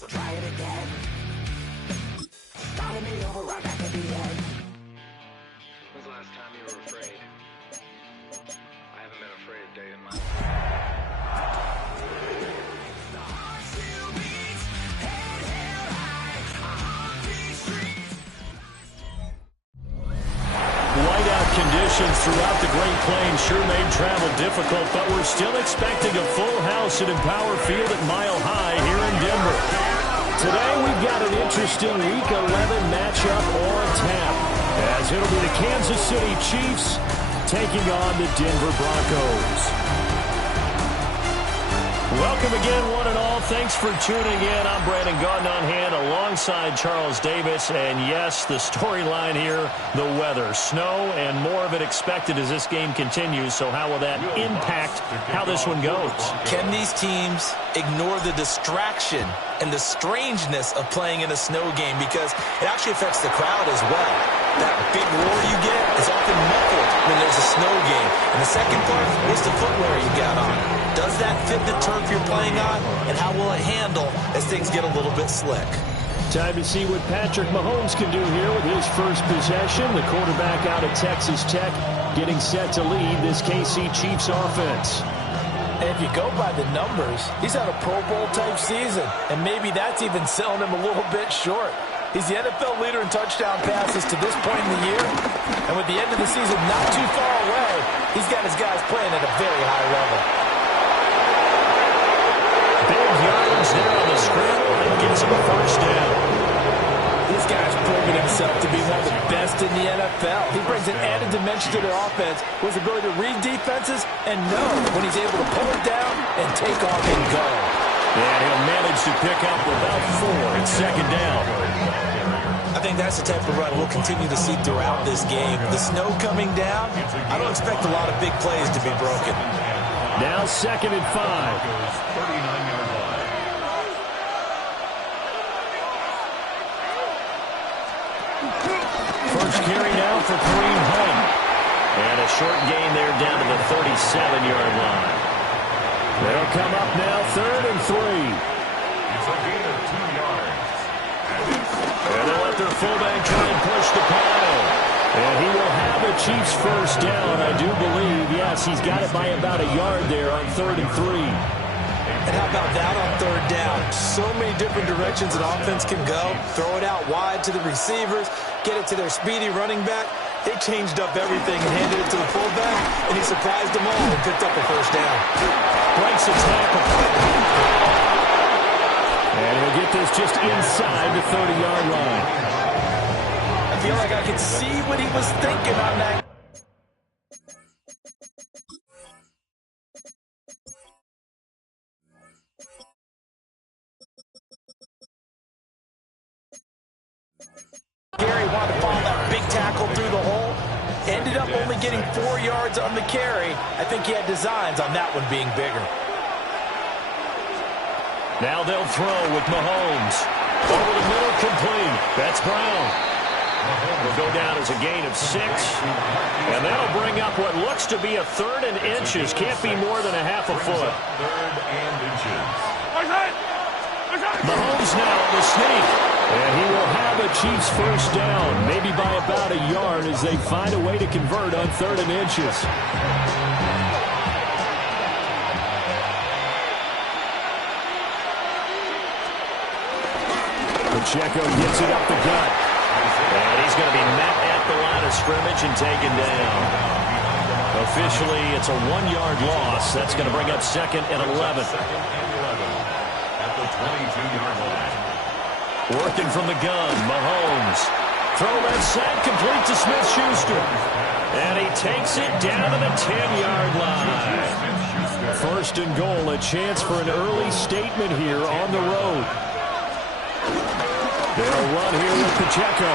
we'll try it again. Starting me over right back at the end. When was the last time you were afraid? I haven't been afraid a day in my life. Whiteout conditions throughout the Great Plains sure made travel difficult, but we're still expecting a full house at Empower Field at Mile High here in Denver. Today we've got an interesting Week 11 matchup on tap, as it'll be the Kansas City Chiefs taking on the Denver Broncos. Welcome again, one and all. Thanks for tuning in. I'm Brandon Gaudin alongside Charles Davis. And yes, the storyline here, the weather. Snow and more of it expected as this game continues. So how will that impact how this one goes? Can these teams ignore the distraction and the strangeness of playing in a snow game? Because it actually affects the crowd as well. That big roar you get is often muffled when there's a snow game. And the second part is the footwear you got on. Does that fit the turf you're playing on? And how will it handle as things get a little bit slick? Time to see what Patrick Mahomes can do here with his first possession. The quarterback out of Texas Tech getting set to lead this KC Chiefs offense. And if you go by the numbers, he's had a Pro Bowl type season. And maybe that's even selling him a little bit short. He's the NFL leader in touchdown passes to this point in the year. And with the end of the season not too far away, he's got his guys playing at a very high level. Big yardage there on the scramble and gets him a first down. This guy's proven himself to be one of the best in the NFL. He brings an added dimension to their offense with his ability to read defenses and know when he's able to pull it down and take off and go. And he'll manage to pick up about 4 at second down. I think that's the type of run we'll continue to see throughout this game. The snow coming down, I don't expect a lot of big plays to be broken. Now 2nd and 5. First carry now for Kareem Hunt. And a short gain there down to the 37-yard line. They'll come up now 3rd and 3. It's a gain of 2 yards. And they'll let their fullback try and push the pile. And he will have a Chiefs first down, I do believe. Yes, he's got it by about a yard there on 3rd and 3. And how about that on 3rd down? So many different directions an offense can go. Throw it out wide to the receivers, get it to their speedy running back. They changed up everything and handed it to the fullback, and he surprised them all and picked up a first down. Breaks a tackle. And he'll get this just inside the 30-yard line. I feel like I could see what he was thinking on that. Gary wanted to follow that big tackle through the hole. Ended up only getting 4 yards on the carry. I think he had designs on that one being bigger. Now they'll throw with Mahomes. Over the middle, complete. That's Brown. Will go down as a gain of 6. And that'll bring up what looks to be a 3rd and inches. Can't be more than a half a foot. 3rd and inches. Mahomes now on the sneak. And he will have a Chiefs first down, maybe by about a yard as they find a way to convert on 3rd and inches. Pacheco gets it up the gut. And he's going to be met at the line of scrimmage and taken down. Officially, it's a 1-yard loss. That's going to bring up 2nd and 11. At the 22-yard line. Working from the gun, Mahomes. Throw left side, complete to Smith-Schuster. And he takes it down to the 10-yard line. First and goal, a chance for an early statement here on the road. They'll run here with Pacheco.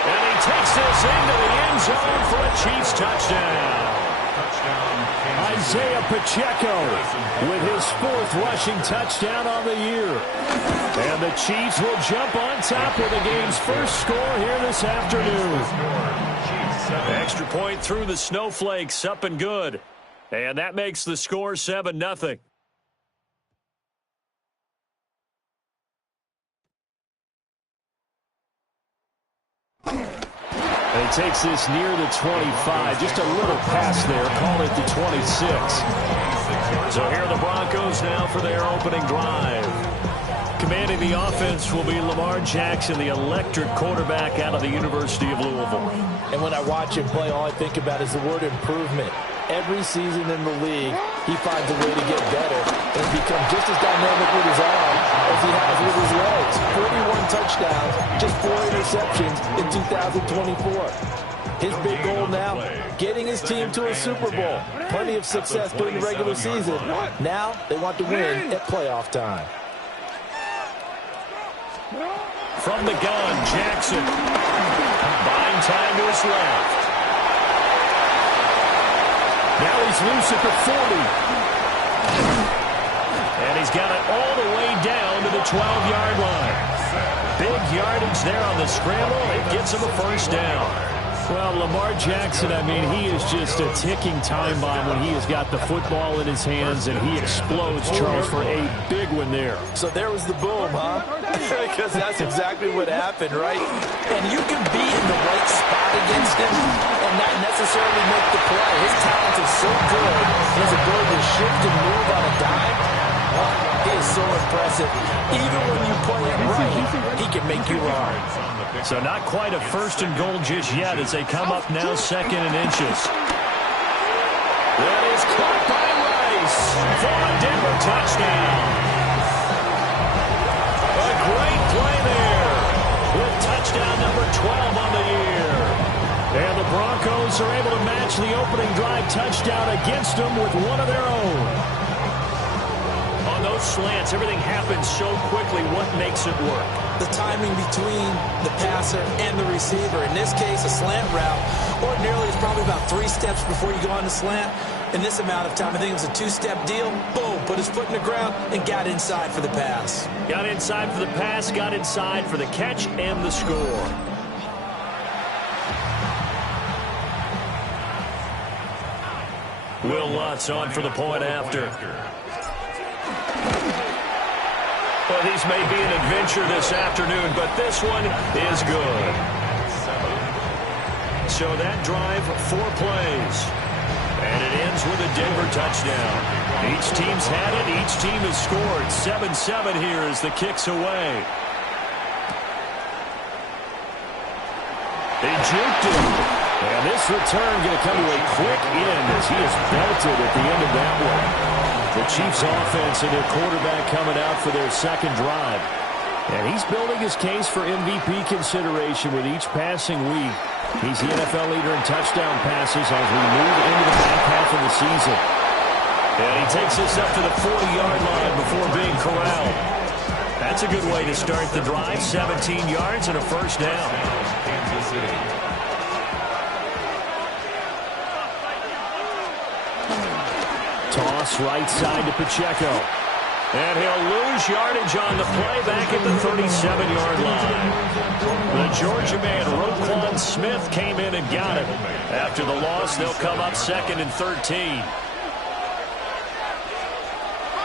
And he takes this into the end zone for a Chiefs touchdown. Isaiah Pacheco with his 4th rushing touchdown on the year. And the Chiefs will jump on top with the game's first score here this afternoon. Extra point through the snowflakes, up and good. And that makes the score 7-0. takes this near the 25. Just a little pass there. Call it the 26. So here are the Broncos now for their opening drive. Commanding the offense will be Lamar Jackson, the electric quarterback out of the University of Louisville. And when I watch him play, all I think about is the word improvement. Every season in the league, he finds a way to get better and become just as dynamic with his arm as he has with his legs. 41 touchdowns, just 4 interceptions in 2024. His big goal now, getting his team to a Super Bowl. Plenty of success during the regular season. Now they want to win at playoff time. From the gun, Jackson. Buying time to his left. Now he's loose at the 40. And he's got it all the way down to the 12-yard line. Big yardage there on the scramble. It gets him a first down. Well, Lamar Jackson, I mean, he is just a ticking time bomb when he has got the football in his hands, and he explodes, Charles, for a big one there. So there was the boom, huh? Because that's exactly what happened, right? And you can be in the right spot against him and not necessarily make the play. His talent is so good, his ability to shift and move on a dime, he is so impressive. Even when you play it right, he can make you wrong. So not quite a first and goal just yet as they come up now second and inches. That is caught by Rice for a Denver touchdown. A great play there with touchdown number 12 on the year. And the Broncos are able to match the opening drive touchdown against them with one of their own. On those slants, everything happens so quickly. What makes it work? The timing between the passer and the receiver. In this case, a slant route. Ordinarily, it's probably about 3 steps before you go on the slant. In this amount of time, I think it was a 2-step deal. Boom, put his foot in the ground and got inside for the pass. Got inside for the pass, got inside for the catch and the score. Will Lutz on for the point after. Well, these may be an adventure this afternoon, but this one is good. So that drive, 4 plays. And it ends with a Denver touchdown. Each team's had it. Each team has scored. 7-7 here as the kick's away. They juked him. And this return going to come to a quick end as he is belted at the end of that one. The Chiefs offense and their quarterback coming out for their second drive. And he's building his case for MVP consideration with each passing week. He's the NFL leader in touchdown passes as we move into the back half of the season. And he takes this up to the 40-yard line before being corralled. That's a good way to start the drive. 17 yards and a first down. Kansas City. Toss right side to Pacheco. And he'll lose yardage on the play back at the 37-yard line. The Georgia man, Roquan Smith, came in and got it. After the loss, they'll come up second and 13.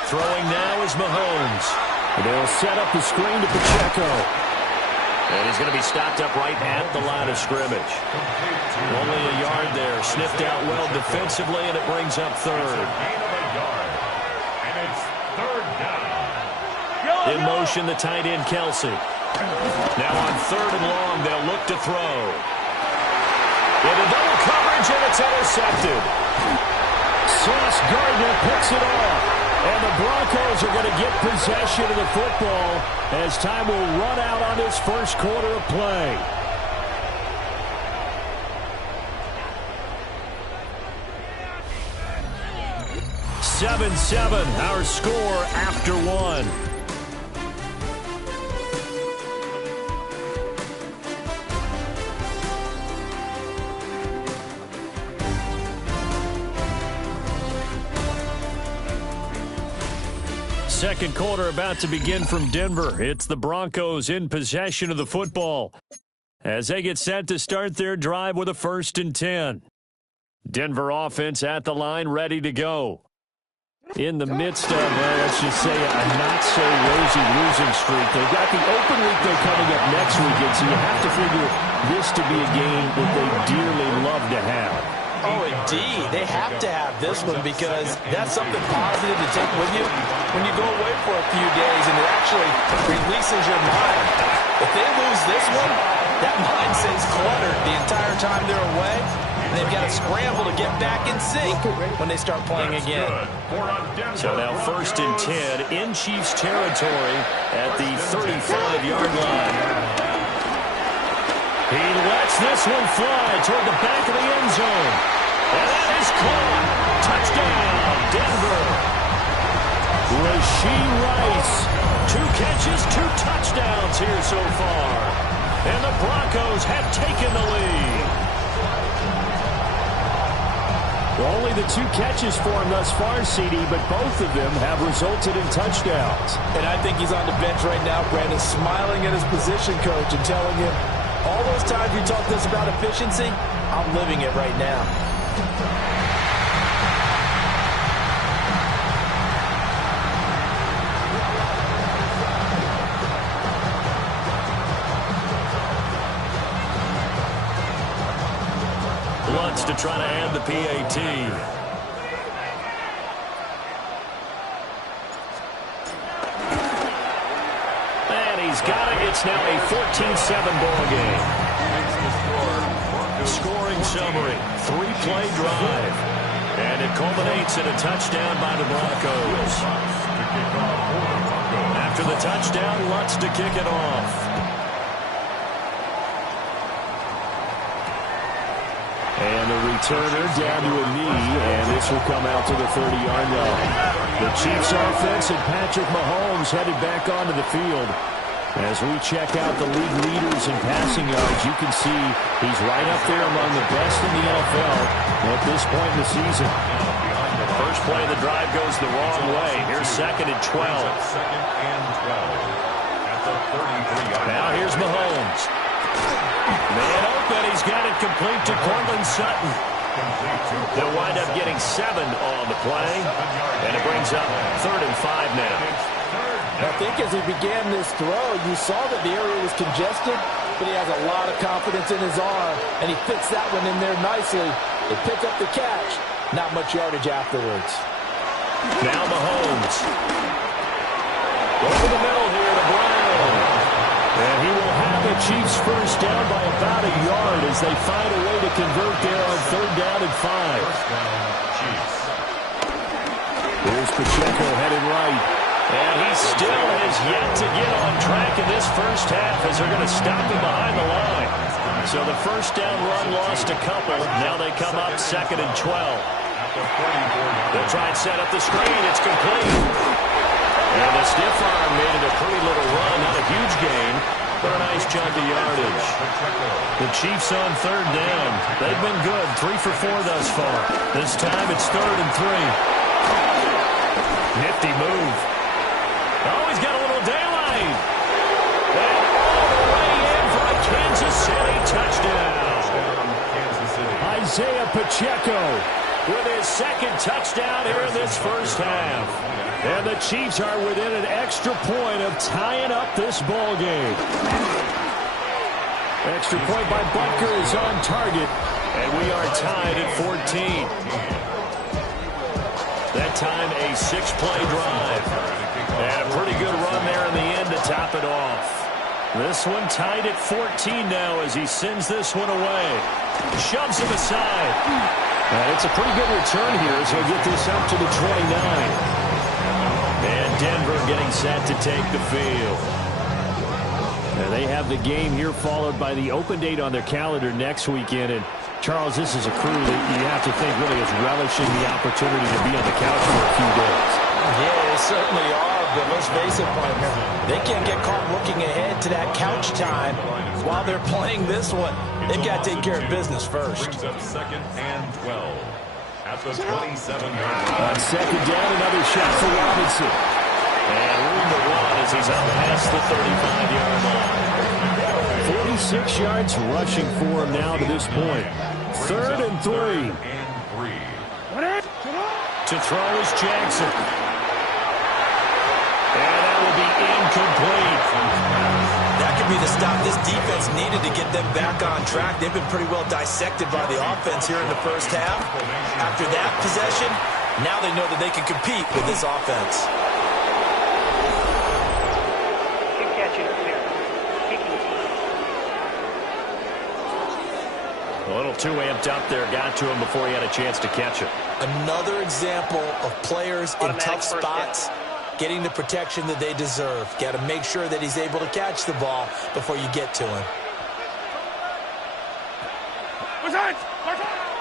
Throwing now is Mahomes. They'll set up the screen to Pacheco. And he's going to be stopped up right at the line of scrimmage. Only a yard there. Sniffed out well defensively, and it brings up third. In motion, the tight end, Kelsey. Now on third and long, they'll look to throw. Into double coverage, and it's intercepted. Sauce Gardner picks it off. And the Broncos are going to get possession of the football as time will run out on this first quarter of play. "7-7", our score after one. Second quarter about to begin from Denver. It's the Broncos in possession of the football as they get set to start their drive with a 1st and 10. Denver offense at the line, ready to go. in the midst of, let's just say, a not-so-rosy losing streak. They've got the open week they're coming up next weekend, so you have to figure this to be a game that they dearly love to have. Oh, indeed. They have to have this one because that's something positive to take with you when you go away for a few days, and it actually releases your mind. If they lose this one, that mind stays cluttered the entire time they're away, and they've got to scramble to get back in sync when they start playing again. So now 1st and 10 in Chiefs territory at the 35-yard line. He lets this one fly toward the back of the end zone. And that is caught. Touchdown, Denver. Rashee Rice. 2 catches, 2 touchdowns here so far. And the Broncos have taken the lead. Well, only the 2 catches for him thus far, CD, but both of them have resulted in touchdowns. And I think he's on the bench right now, Brandon, smiling at his position coach and telling him, all those times you talked to us about efficiency, I'm living it right now. Lutz to try to add the PAT. And he's got it. It's now a 14-7 ball game. Scoring summary, 3-play drive. And it culminates in a touchdown by the Broncos. After the touchdown, Lutz to kick it off. And the returner down to a knee, and this will come out to the 30-yard line. The Chiefs offense and Patrick Mahomes headed back onto the field. As we check out the league leaders in passing yards, you can see he's right up there among the best in the NFL at this point in the season. First play of the drive goes the wrong way. Here's 2nd and 12. Now here's Mahomes. Man open, he's got it complete to Cortland Sutton. They'll wind up getting 7 on the play, and it brings up 3rd and 5 now. I think as he began this throw, you saw that the area was congested, but he has a lot of confidence in his arm, and he fits that one in there nicely. They pick up the catch. Not much yardage afterwards. Now Mahomes. Over the middle here to Brown. And he will have the Chiefs first down by about a yard as they find a way to convert there on 3rd down and 5. Here's Pacheco headed right. And he still has yet to get on track in this first half as they're going to stop him behind the line. So the first down run lost a couple. Now they come up 2nd and 12. They'll try and set up the screen. It's complete. And the stiff arm made it a pretty little run. Not a huge gain, but a nice chunk of yardage. The Chiefs on 3rd down. They've been good. 3 for 4 thus far. This time it's 3rd and 3. Nifty move. Oh, he's got a little daylight. And all the way in for a Kansas City touchdown. Isaiah Pacheco with his 2nd touchdown here in this first half. And the Chiefs are within an extra point of tying up this ball game. Extra point by Butker is on target. And we are tied at 14. That time a 6-play drive. And a pretty good run there in the end to top it off. This one tied at 14 now as he sends this one away. Shoves him aside. And it's a pretty good return here as he'll get this up to the 29. And Denver getting set to take the field. And they have the game here followed by the open date on their calendar next weekend. And Charles, this is a crew that you have to think really is relishing the opportunity to be on the couch for a few days. Yeah, they certainly are. But let's face it, partner, they can't get caught looking ahead to that couch time while they're playing this one. They've got to take care of business first. 2nd and 12 at the 27-yard line. On 2nd down, another shot for Robinson. And room to run as he's up past the 35-yard line. 46 yards rushing for him now to this point. 3rd and 3. To throw is Jackson. And that will be incomplete. That could be the stop this defense needed to get them back on track. They've been pretty well dissected by the offense here in the first half. After that possession, now they know that they can compete with this offense. A little too amped up there. Got to him before he had a chance to catch it. Another example of players in tough spots getting the protection that they deserve. Got to make sure that he's able to catch the ball before you get to him.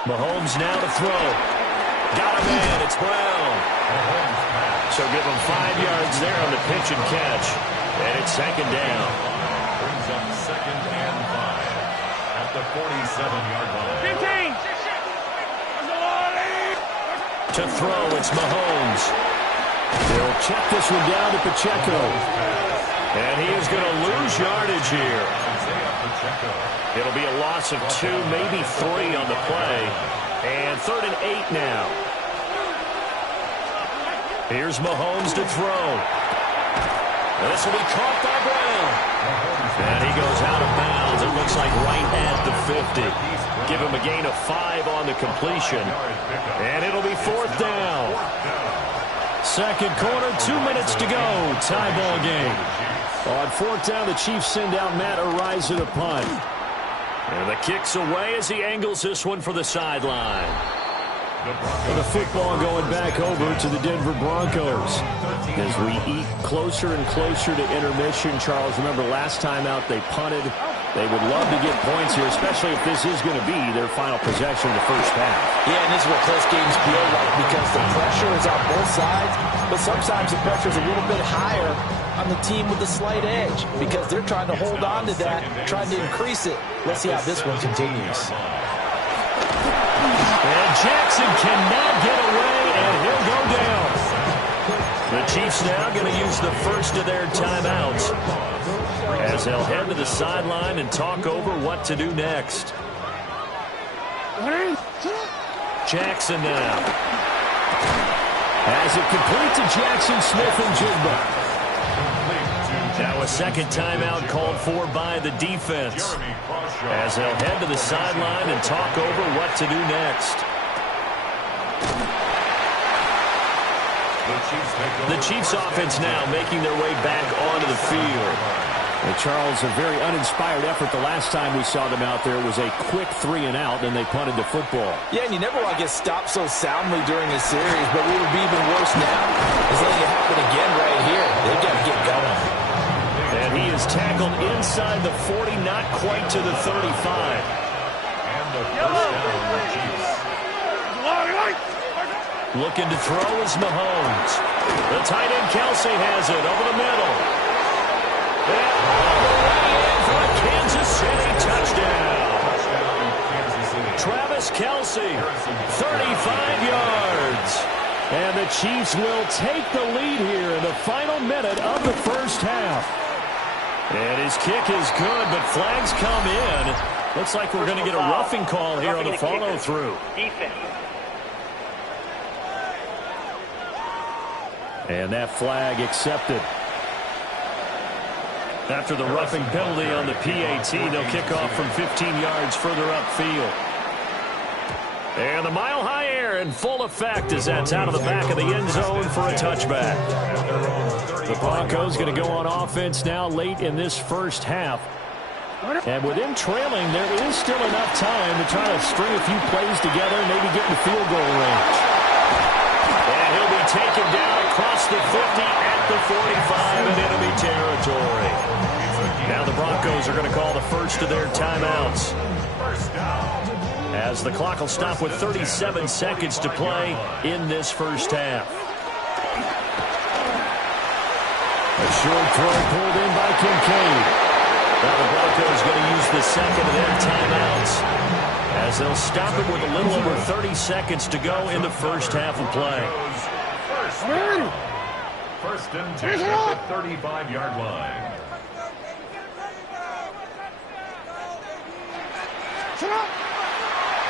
Mahomes now to throw. Got him in. It's Brown. So give him 5 yards there on the pitch and catch. And it's second down. Brings up second and 5 at the 47-yard line. 15. To throw, it's Mahomes. They'll check this one down to Pacheco. And he is going to lose yardage here. It'll be a loss of 2, maybe 3 on the play. And 3rd and 8 now. Here's Mahomes to throw. And this will be caught by Brown. And he goes out of bounds. It looks like right at the 50. Give him a gain of 5 on the completion. And it'll be 4th down. Second quarter, 2 minutes to go. Tie ball game. On 4th down, the Chiefs send out Matt Araiza to punt. And the kick's away as he angles this one for the sideline. And the football going back over to the Denver Broncos. As we eat closer and closer to intermission, Charles, remember last time out they punted. They would love to get points here, especially if this is going to be their final possession of the first half. Yeah, and this is what close games feel like because the pressure is on both sides, but sometimes the pressure is a little bit higher on the team with the slight edge because they're trying to hold on to that, trying to increase it. Let's see how this one continues. And Jackson cannot get away, and he'll go down. The Chiefs now going to use the first of their timeouts as they'll head to the sideline and talk over what to do next. Jackson now. Has it complete to Jackson, Smith, and Jigba. Now a second timeout called for by the defense as they'll head to the sideline and talk over what to do next. The Chiefs offense now making their way back onto the field. And Charles, a very uninspired effort the last time we saw them out there was a quick 3 and out, and they punted the football. Yeah, and you never want to get stopped so soundly during a series, but what would be even worse now is letting it happen again right here. They've got to get going. And he is tackled inside the 40, not quite to the 35. And the first down for the Chiefs. Looking to throw is Mahomes. The tight end Kelsey has it over the middle. And all the way in for a Kansas City touchdown. Travis Kelsey, 35 yards. And the Chiefs will take the lead here in the final minute of the first half. And his kick is good, but flags come in. Looks like we're going to get a roughing call here on the follow-through. And that flag accepted. After the roughing penalty on the PAT, they'll kick off from 15 yards further upfield. And the mile-high air in full effect as that's out of the back of the end zone for a touchback. The Broncos going to go on offense now late in this first half. And with them trailing, there is still enough time to try to string a few plays together and maybe get in the field goal range. And he'll be taken down across the 50 at the 45, and it'll be territory. Now the Broncos are going to call the first of their timeouts, as the clock will stop with 37 seconds to play in this first half. A short throw pulled in by Kincaid. Now the Broncos going to use the second of their timeouts, as they'll stop it with a little over 30 seconds to go in the first half of play. First and 10 at the 35-yard line.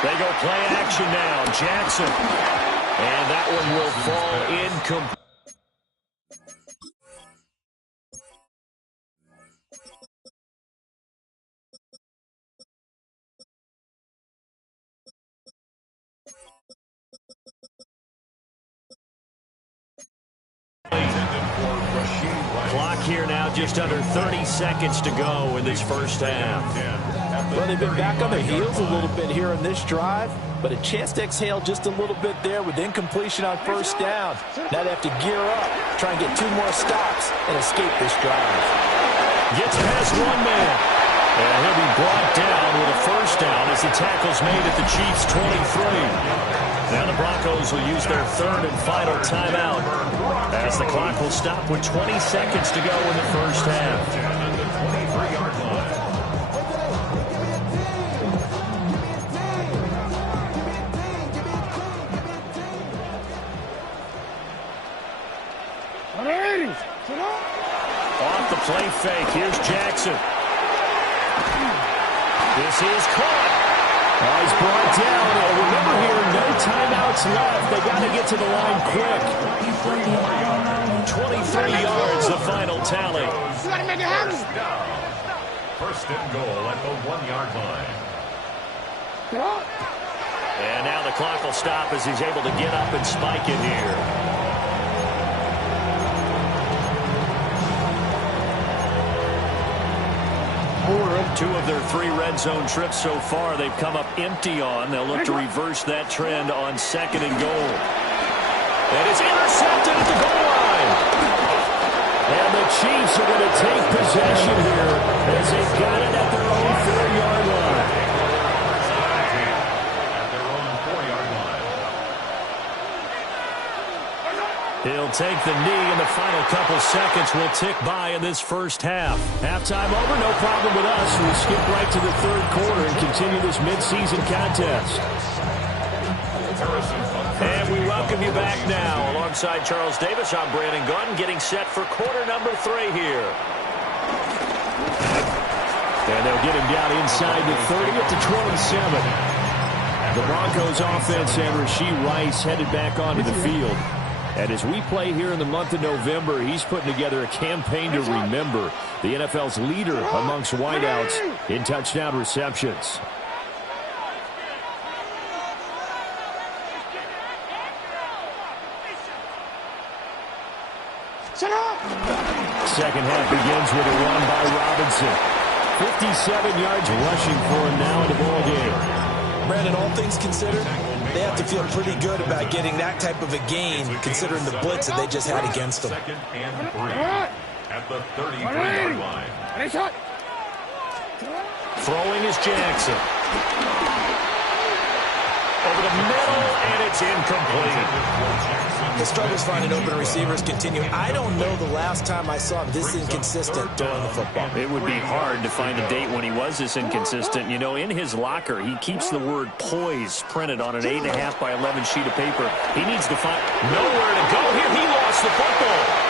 They go play action now. Jackson And that one will fall incomplete. Clock here now, just under 30 seconds to go in this first half. Well, they've been back on their heels a little bit here in this drive, but a chance to exhale just a little bit there with incompletion on first down. Now they have to gear up, try and get 2 more stops, and escape this drive. Gets past one man. And he'll be brought down with a first down as the tackle's made at the Chiefs' 23. Now the Broncos will use their 3rd and final timeout as the clock will stop with 20 seconds to go in the first half. At the 23-yard line. Off the play fake. Here's Jackson. This is caught. Oh, he's brought down. Remember here, no timeouts left. They got to get to the line quick. 23 yards, the final tally. First and goal at the 1-yard line. And now the clock will stop as he's able to get up and spike it here. Two of their 3 red zone trips so far they've come up empty on. They'll look to reverse that trend on 2nd and goal. And it's intercepted at the goal line. And the Chiefs are going to take possession here as they've got it at their own 4-yard line. At their own 4-yard line. He'll take the knee, and the final couple seconds will tick by in this first half. Halftime over, no problem with us. We skip right to the 3rd quarter and continue this midseason contest. And we welcome you back now. Alongside Charles Davis, I'm Brandon Gunn, getting set for quarter number 3 here. And they'll get him down inside the 30 at the 27. The Broncos offense and Rashee Rice headed back onto the field. And as we play here in the month of November, he's putting together a campaign to remember, the NFL's leader amongst wideouts in touchdown receptions. Second half begins with a run by Robinson. 57 yards rushing for him now in the ballgame. Brandon, all things considered, they have to feel pretty good about getting that type of a gain, considering the blitz that they just had against them. 2nd and 3 at the 33-yard line. Throwing is Jackson. Over the middle, and it's incomplete. The struggles finding open receivers continue. I don't know the last time I saw him this inconsistent throwing the football. It would be hard to find a date when he was this inconsistent. You know, in his locker, he keeps the word poise printed on an 8.5 by 11 sheet of paper. He needs to find nowhere to go here. He lost the football.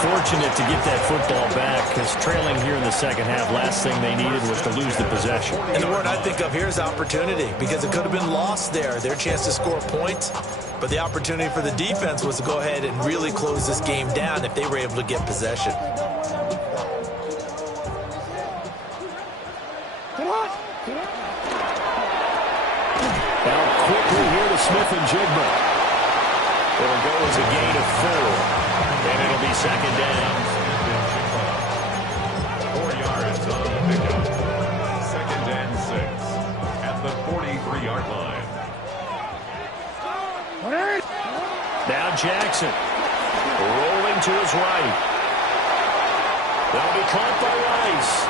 Fortunate to get that football back, because trailing here in the second half, last thing they needed was to lose the possession. And the word I think of here is opportunity, because it could have been lost there, their chance to score points. But the opportunity for the defense was to go ahead and really close this game down if they were able to get possession. Now quickly here to Smith and Jigba. It'll go as a gain of 4. And it'll be second down. 4 yards on the pickup. 2nd and 6 at the 43-yard line. Now Jackson rolling to his right. That'll be caught by Rice.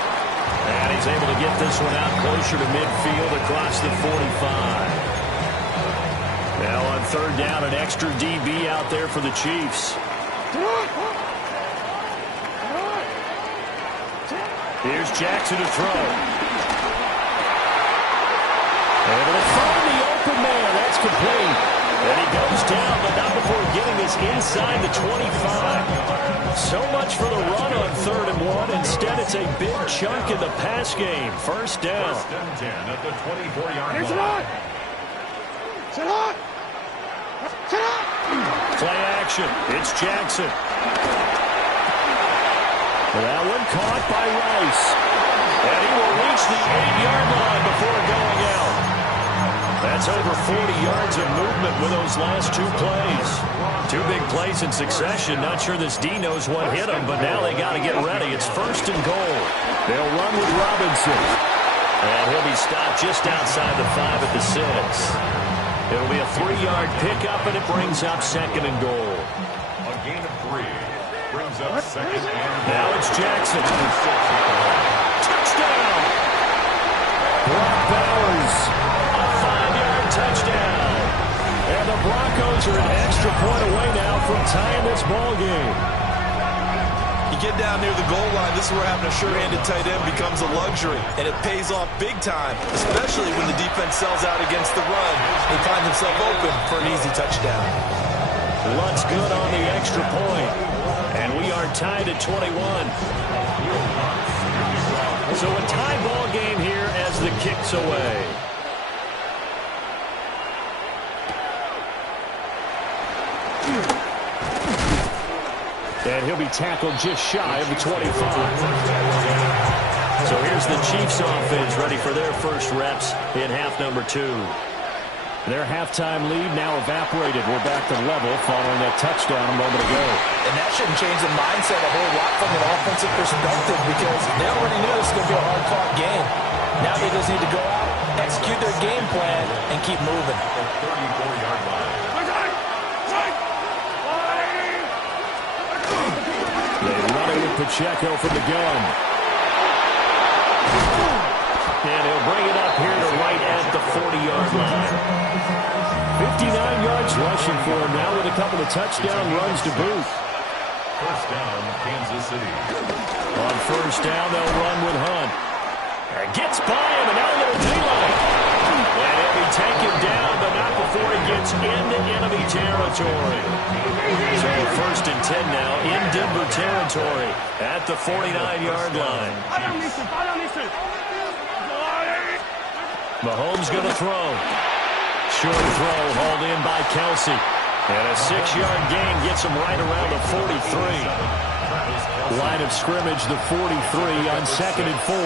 And he's able to get this one out closer to midfield across the 45. Now on 3rd down, an extra DB out there for the Chiefs. Here's Jackson to throw. Able to find the open man. That's complete. And he goes down, but not before getting this inside the 25. So much for the run on 3rd and 1. Instead, it's That's a big chunk in the pass game. First down. First and 10 at the 24-yard line. Play action. It's Jackson. That one caught by Rice. And he will reach the 8-yard line before going out. That's over 40 yards of movement with those last two plays. Two big plays in succession. Not sure this D knows what hit him, but now they got to get ready. It's first and goal. They'll run with Robinson. And he'll be stopped just outside the 5 at the 6. It'll be a 3-yard pickup, and it brings up second and goal. A gain of 3 brings up second and goal. Now it's Jackson. Touchdown! Brock Bowers. A 5-yard touchdown. And the Broncos are an extra point away now from tying this ball game. You get down near the goal line, this is where having a sure-handed tight end becomes a luxury, and it pays off big time, especially when the defense sells out against the run. He finds himself open for an easy touchdown. Lunt's good on the extra point, and we are tied at 21. So a tie ball game here as the kick's away. And he'll be tackled just shy of the 25. So here's the Chiefs offense ready for their first reps in half number 2. Their halftime lead now evaporated. We're back to level following that touchdown a moment ago. And that shouldn't change the mindset a whole lot from an offensive perspective because they already knew this was going to be a hard-fought game. Now they just need to go out, execute their game plan, and keep moving. 34-yard line. They run it with Pacheco from the gun. And he'll bring it up here to right at the 40-yard line. 59 yards rushing for him now with a couple of touchdown runs to boot. First down, Kansas City. On first down, they'll run with Hunt. Gets by him, and now a little daylight. And he'll be taken down, but not before he gets into enemy territory. So first and 10 now in Denver territory at the 49-yard line. Mahomes going to throw. Short throw hauled in by Kelsey. And a 6-yard gain gets him right around the 43. Line of scrimmage, the 43 on second and 4.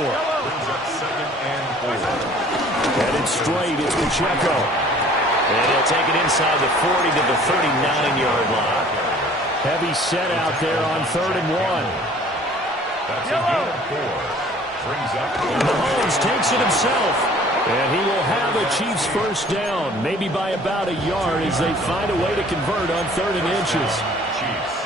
Headed straight, it's Pacheco. And he'll take it inside the 40 to the 39-yard line. Heavy set out there on third and 1. That's a gain of 4. Brings up Mahomes takes it himself. And he will have a Chiefs first down, maybe by about a yard as they find a way to convert on third and inches. Chiefs.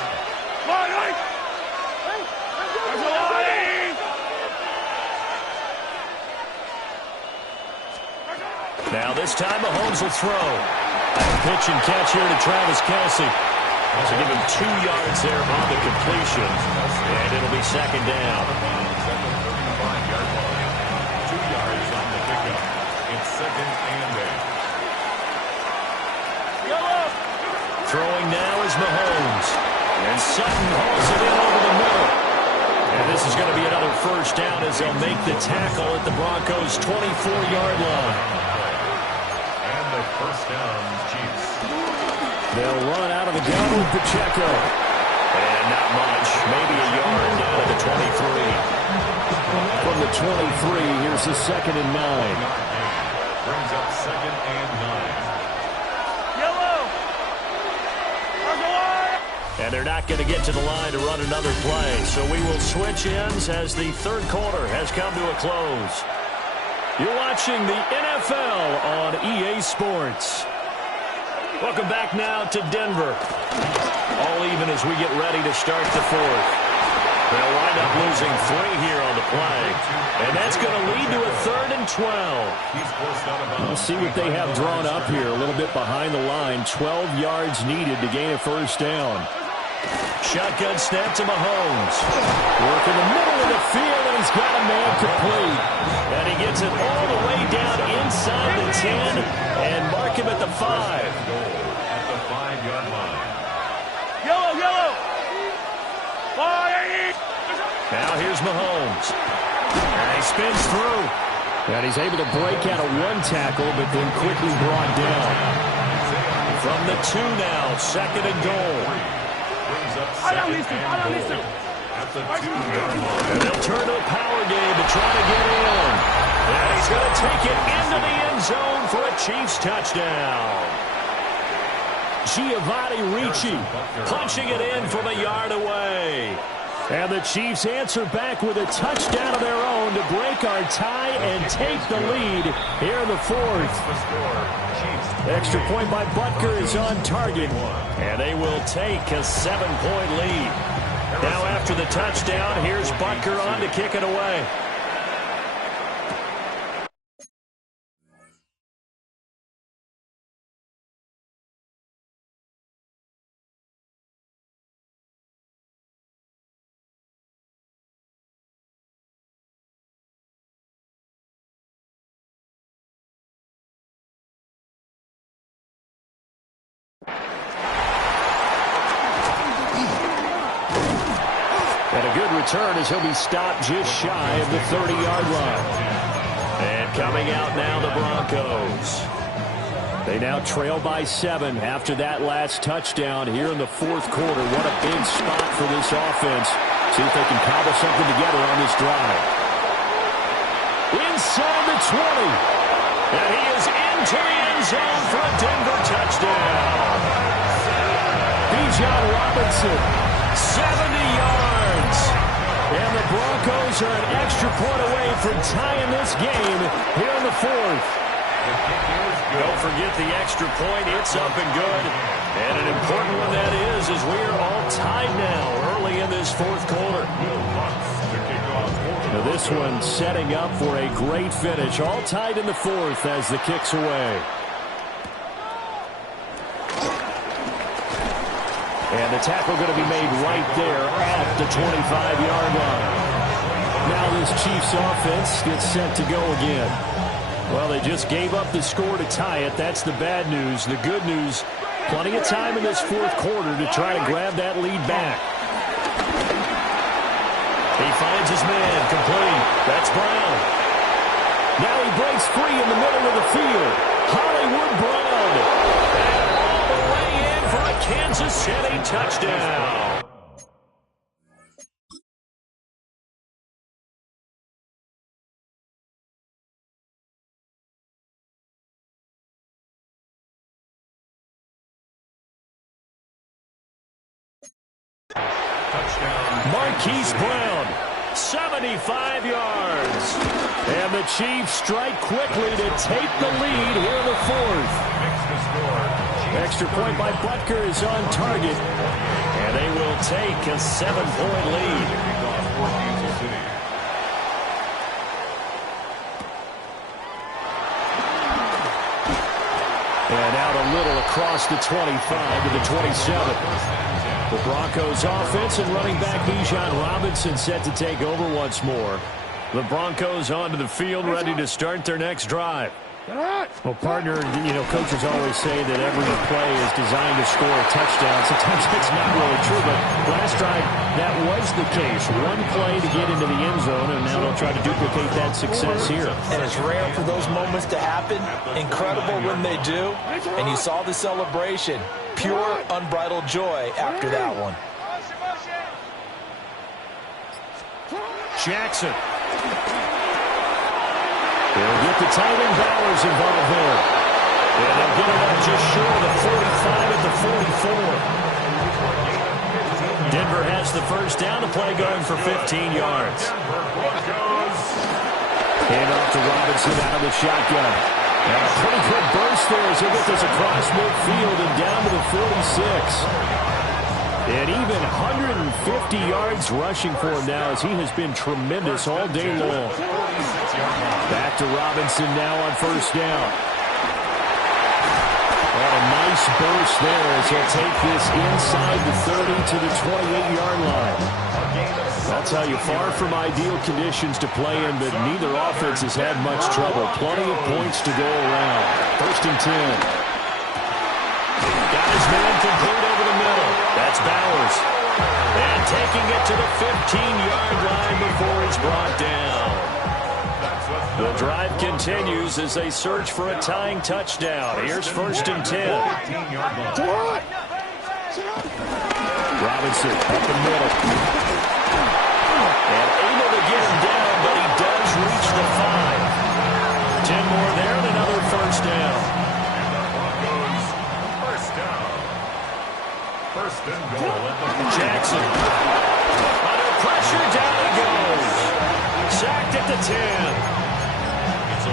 Now this time Mahomes will throw. Pitch and catch here to Travis Kelsey. To give him 2 yards there on the completion. And it'll be second down. Second and 8. Throwing now is Mahomes. And Sutton hauls it in over the middle. And this is going to be another first down as they'll make the tackle at the Broncos' 24-yard line. And the first down, Chiefs. They'll run out of the gun with Pacheco. And not much. Maybe a yard down to the 23. From the 23, here's the second and 9. Brings up second and 9. And they're not going to get to the line to run another play. So we will switch ends as the third quarter has come to a close. You're watching the NFL on EA Sports. Welcome back now to Denver. All even as we get ready to start the fourth. They'll wind up losing 3 here on the play. And that's going to lead to a third and 12. We'll see what they have drawn up here. A little bit behind the line. 12 yards needed to gain a first down. Shotgun snap to Mahomes. Work in the middle of the field, and he's got a man complete. And he gets it all the way down inside the 10 and mark him at the 5. At the 5-yard line. Yellow! Now here's Mahomes. And he spins through. And he's able to break out of one tackle, but then quickly brought down. From the 2 now, 2nd and goal. And they'll turn to a power game to try to get in. And he's going to take it into the end zone for a Chiefs touchdown. Giovanni Ricci punching it in from a yard away. And the Chiefs answer back with a touchdown of their own to break our tie and take the lead here in the 4th. Extra point by Butker is on target. And they will take a 7-point lead. Now after the touchdown, here's Butker on to kick it away. And a good return as he'll be stopped just shy of the 30-yard line. And coming out now, the Broncos. They now trail by 7 after that last touchdown here in the 4th quarter. What a big spot for this offense. See if they can cobble something together on this drive. Inside the 20. And he is into the end zone for a Denver touchdown. Bijan Robinson, 70 yards. And the Broncos are an extra point away from tying this game here in the 4th. Don't forget the extra point. It's up and good. And an important one that is, as we are all tied now early in this 4th quarter. Now this one setting up for a great finish. All tied in the 4th as the kick's away. And the tackle going to be made right there at the 25-yard line. Now this Chiefs offense gets set to go again. Well, they just gave up the score to tie it. That's the bad news. The good news, plenty of time in this 4th quarter to try to grab that lead back. He finds his man, complete. That's Brown. Now he breaks free in the middle of the field. Hollywood Brown. And all the way in for a Kansas City touchdown. Marquise Brown, 75 yards. And the Chiefs strike quickly to take the lead here in the 4th. Extra point by Butker is on target. And they will take a 7-point lead. And out a little across the 25 to the 27. The Broncos offense and running back Bijan Robinson set to take over once more. The Broncos onto the field ready to start their next drive. Well, partner, coaches always say that every play is designed to score a touchdown. Sometimes that's not really true, but last drive, that was the case. One play to get into the end zone, and now they'll try to duplicate that success here. And it's rare for those moments to happen. Incredible when they do. And you saw the celebration. Pure, unbridled joy after that one. Jackson. They'll get the tight end Bowers involved there. And they'll get it up just short of the 45 at the 44. Denver has the first down. The play going for 15 yards. Hand off to Robinson out of the shotgun. And a pretty good burst there as he gets this across midfield and down to the 46. And even 150 yards rushing for him now as he has been tremendous all day long. Back to Robinson now on first down. And a nice burst there as he'll take this inside the 30 to the 28-yard line. I'll tell you, far from ideal conditions to play in, but neither offense has had much trouble. Plenty of points to go around. First and 10. Got his man complete over the middle. That's Bowers. And taking making it to the 15-yard line before he's brought down. The drive continues as they search for a tying touchdown. Here's 1st and 10. Robinson up the middle. And able to get him down, but he does reach the 5. 10 more there and another 1st down. And the Broncos, 1st down. 1st and goal at the Jackson. Under pressure, down he goes. Sacked at the 10.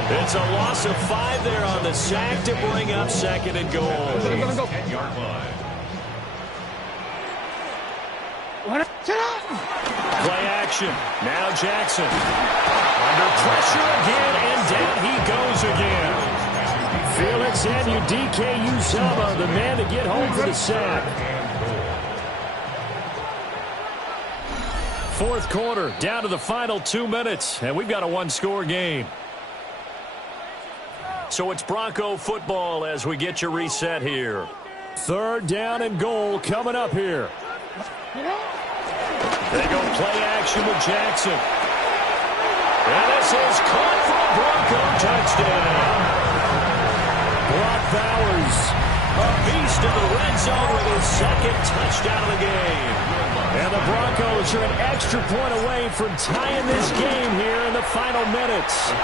It's a loss of 5 there on the sack to bring up 2nd and goal. 10-yard line. Play action. Now Jackson. Under pressure again, and down he goes again. Felix Anudike-Uzomah, the man to get home for the sack. 4th quarter, down to the final 2 minutes, and we've got a 1-score game. So it's Bronco football as we get you reset here. 3rd down and goal coming up here. They go play action with Jackson. And this is caught for a Bronco touchdown. Brock Bowers, a beast in the red zone with his 2nd touchdown of the game. And the Broncos are an extra point away from tying this game here in the final minutes.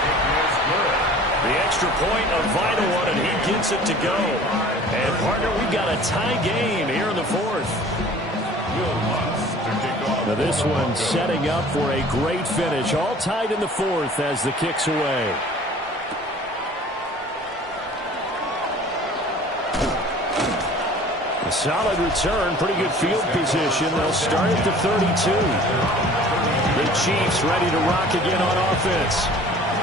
The extra point, a vital one, and he gets it to go. And, partner, we've got a tie game here in the 4th. Now this one setting up for a great finish. All tied in the 4th as the kick's away. A solid return, pretty good field position. They'll start at the 32. The Chiefs ready to rock again on offense.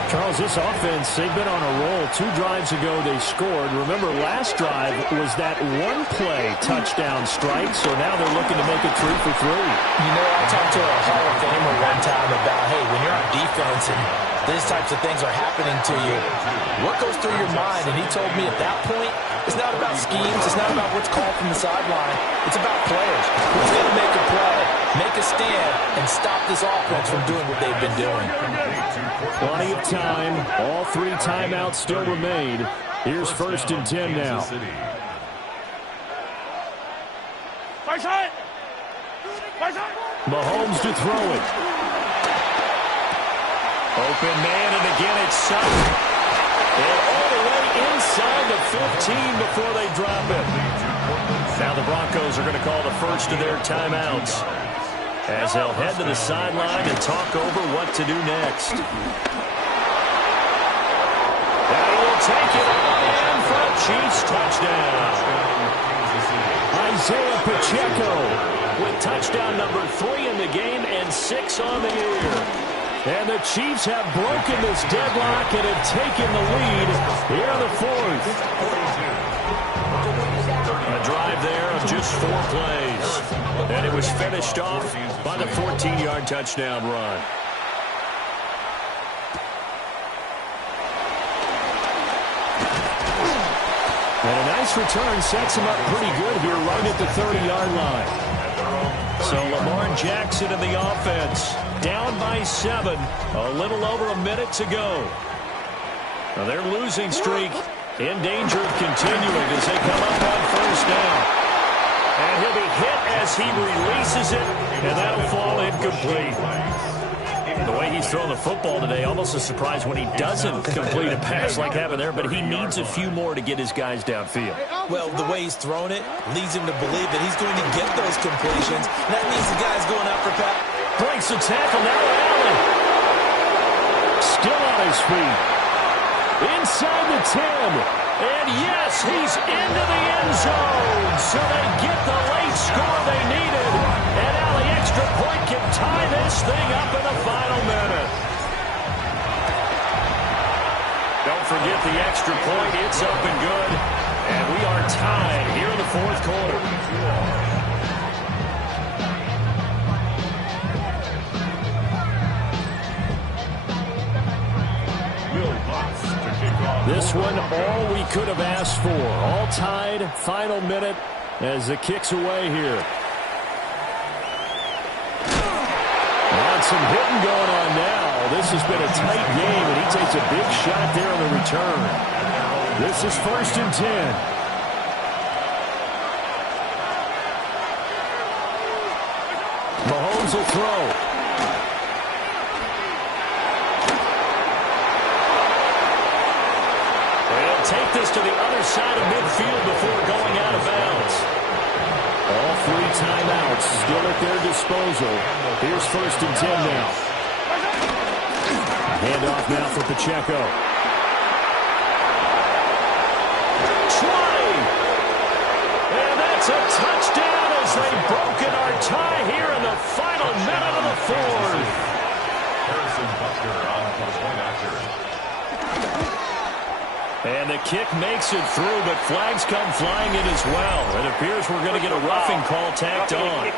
Charles, this offense, they've been on a roll. 2 drives ago they scored. Remember, last drive was that one-play touchdown strike, so now they're looking to make it 3 for 3. You know, I talked to a Hall of Famer one time about, hey, when you're on defense and these types of things are happening to you, what goes through your mind? And he told me at that point, it's not about schemes. It's not about what's called from the sideline. It's about players. Who's going to make a play, make a stand, and stop this offense from doing what they've been doing. Plenty of time. All 3 timeouts still remain. Here's 1st and 10 now. Mahomes to throw it. Open man, and again it's Sutton. And all the way inside the 15 before they drop it. Now the Broncos are going to call the first of their timeouts as they'll head to the sideline and talk over what to do next. And he will take it all in for a Chiefs touchdown. Isaiah Pacheco with touchdown number 3 in the game and 6 on the year. And the Chiefs have broken this deadlock and have taken the lead here in the 4th. A drive there of just 4 plays. And it was finished off by the 14-yard touchdown run. And a nice return sets him up pretty good here right at the 30-yard line. So Lamar Jackson in the offense, down by 7, a little over a minute to go. Now their losing streak in danger of continuing as they come up on 1st down. And he'll be hit as he releases it, and that'll fall incomplete. The way he's throwing the football today, almost a surprise when he doesn't complete a pass like happened there, but he needs a few more to get his guys downfield. Well, the way he's thrown it leads him to believe that he's going to get those completions. That means the guy's going out for pass. Breaks the tackle, now Allen. Still on his feet. Inside the 10. And yes, he's into the end zone. So they get the late score they needed. And now the extra point can tie this thing up in the final minute. Don't forget the extra point. It's up and good. And we are tied here in the 4th quarter. This one, all we could have asked for. All tied, final minute as the kick's away here. some hitting going on now. This has been a tight game, and he takes a big shot there on the return. This is 1st and 10. Mahomes will throw. He'll take this to the other side of midfield before going out of bounds. All 3 timeouts still at their disposal. Here's 1st and 10 now. Handoff now for Pacheco. 20! And that's a touchdown as they've broken our tie here in the final minute of the 4th. Harrison Butker on the point after. And the kick makes it through, but flags come flying in as well. It appears we're going to get a roughing call tacked on.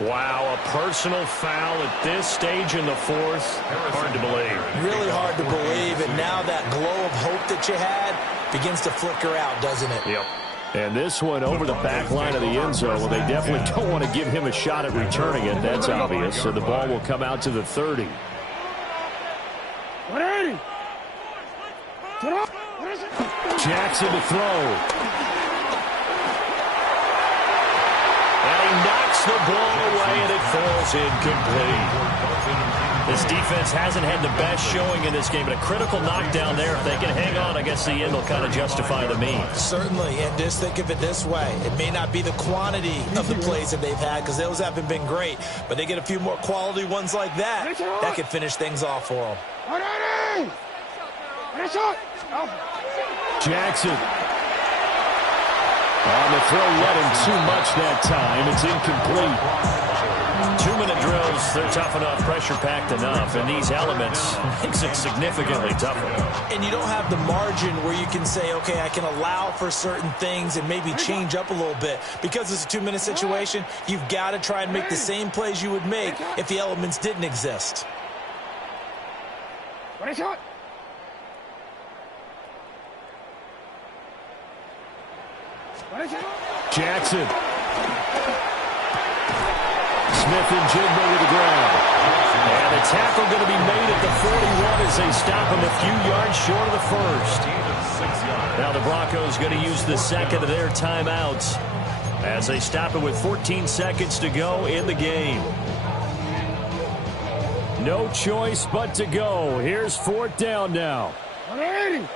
Wow, a personal foul at this stage in the 4th. Hard to believe. Really hard to believe, and now that glow of hope that you had begins to flicker out, doesn't it? Yep. And this one over the back line of the end zone. Well, they definitely don't want to give him a shot at returning it. That's obvious. So the ball will come out to the 30. Jackson to throw. And he knocks the ball away, and it falls incomplete. This defense hasn't had the best showing in this game, but a critical knockdown there. If they can hang on, I guess the end will kind of justify the means. Certainly, and just think of it this way. It may not be the quantity of the plays that they've had, because those haven't been great, but they get a few more quality ones like that. That could finish things off for them. Jackson. On the throw, let him too much that time. It's incomplete. 2-minute drills, they're tough enough, pressure-packed enough, and these elements makes it significantly tougher. And you don't have the margin where you can say, okay, I can allow for certain things and maybe change up a little bit. Because it's a 2-minute situation, you've got to try and make the same plays you would make if the elements didn't exist. Jackson. Smith and Jigba with the ground. And the tackle going to be made at the 41 as they stop him a few yards short of the 1st. Now the Broncos going to use the 2nd of their timeouts as they stop it with 14 seconds to go in the game. No choice but to go. Here's 4th down now. Here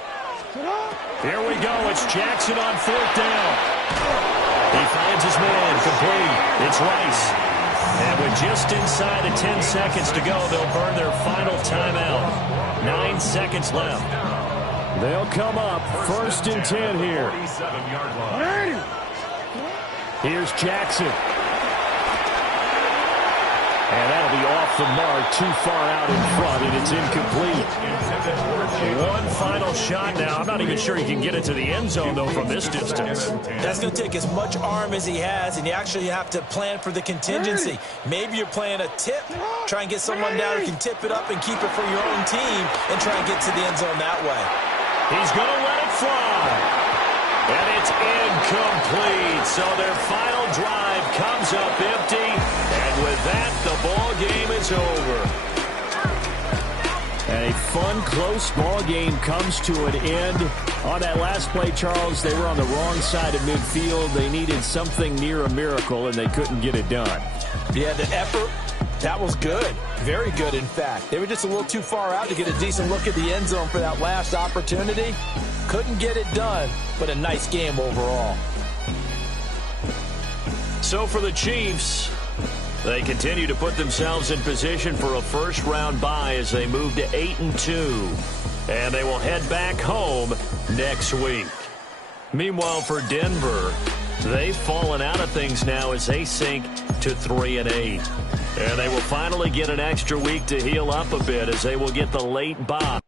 we go. It's Jackson on 4th down. He finds his man complete. It's Rice. And with just inside of 10 seconds to go, they'll burn their final timeout. 9 seconds left. They'll come up 1st and 10 here. Here's Jackson. And that'll be off the mark, too far out in front, and it's incomplete. One final shot now. I'm not even sure he can get it to the end zone, though, from this distance. That's going to take as much arm as he has, and you actually have to plan for the contingency. Maybe you're playing a tip. Try and get someone down who can tip it up and keep it for your own team and try and get to the end zone that way. He's going to let it fly. And it's incomplete. So their final drive comes up empty. And with that, the ball game is over. And a fun, close ball game comes to an end. On that last play, Charles, they were on the wrong side of midfield. They needed something near a miracle, and they couldn't get it done. Yeah, the effort, that was good. Very good, in fact. They were just a little too far out to get a decent look at the end zone for that last opportunity. Couldn't get it done, but a nice game overall. So for the Chiefs, they continue to put themselves in position for a first-round bye as they move to 8-2. And they will head back home next week. Meanwhile, for Denver, they've fallen out of things now as they sink to 3-8. And they will finally get an extra week to heal up a bit as they will get the late bye.